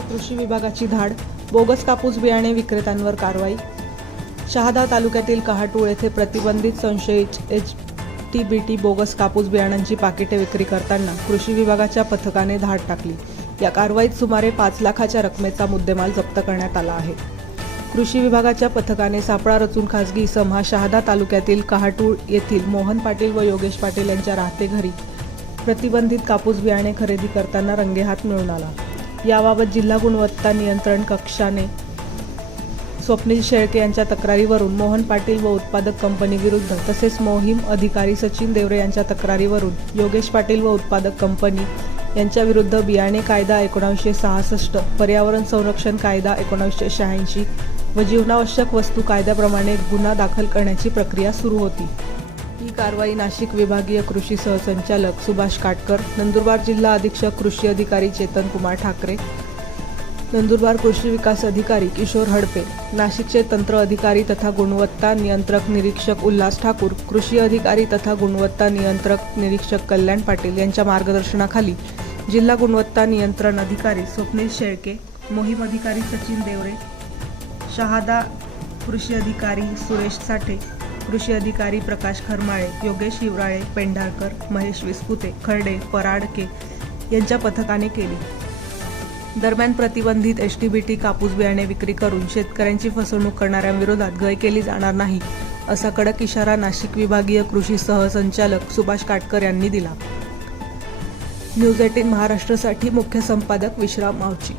कृषी विभागाची धाड बोगस कापूस बियाणे विक्रेत्यांवर कारवाई. शहादा तालुक्यातील कहाटूळ येथे प्रतिबंधित संशयित H T B T bogus कापूस बियाणांची पाकिटे विक्री करताना कृषी विभागाच्या पथकाने धाड टाकली. या कारवाईत सुमारे पाच लाखाच्या रकमेचा मुद्देमाल जप्त करण्यात आला आहे. कृषी विभागाच्या पथकाने सापळा रचून खासगी इसम हा शहादा तालुक्यातील कहाटूळ येथील मोहन पाटील व योगेश पाटील यांच्या राहते घरी प्रतिबंधित कापूस बियाणे खरेदी करताना रंगेहात मिळून आला. याबाबत जिल्हा गुणवत्ता नियंत्रण कक्षाने स्वप्नील शेळके यांच्या तक्रारीवरून मोहन पाटील व उत्पादक कंपनीविरुद्ध तसेच मोहीम अधिकारी सचिन देवरे यांच्या तक्रारीवरून योगेश पाटील व उत्पादक कंपनी यांच्या विरुद्ध बियाणे कायदा एकोणावीसशे सहासष्ट पर्यावरण संरक्षण कायदा एकोणावीसशे शहाऐंशी व जीवनावश्यक वस्तू कायद्याप्रमाणे गुन्हा दाखल करण्याची प्रक्रिया सुरू होती. ही कारवाई नाशिक विभागीय कृषी सहसंचालक सुभाष काटकर नंदुरबार जिल्हा अधीक्षक कृषी अधिकारी चेतन कुमार ठाकरे नंदुरबार कृषी विकास अधिकारी किशोर हडपे नाशिकचे तंत्र अधिकारी तथा गुणवत्ता नियंत्रक निरीक्षक उल्हास ठाकूर कृषी अधिकारी तथा गुणवत्ता नियंत्रक निरीक्षक कल्याण पाटील यांच्या मार्गदर्शनाखाली जिल्हा गुणवत्ता नियंत्रण अधिकारी स्वप्नील शेळके मोहीम अधिकारी सचिन देवरे शहादा कृषी अधिकारी सुरेश साठे कृषी अधिकारी प्रकाश खरमाळे योगेश शिवराळे पेंढारकर महेश विस्कुते खर्डे पराडके यांच्या पथकाने केली. दरम्यान प्रतिबंधित एच टी बी टी कापूस बियाणे विक्री करून शेतकऱ्यांची फसवणूक करणाऱ्यांविरोधात गय केली जाणार नाही असा कडक इशारा नाशिक विभागीय कृषी सहसंचालक सुभाष काटकर यांनी दिला. न्यूज एटीन महाराष्ट्रासाठी मुख्य संपादक विश्राम मावची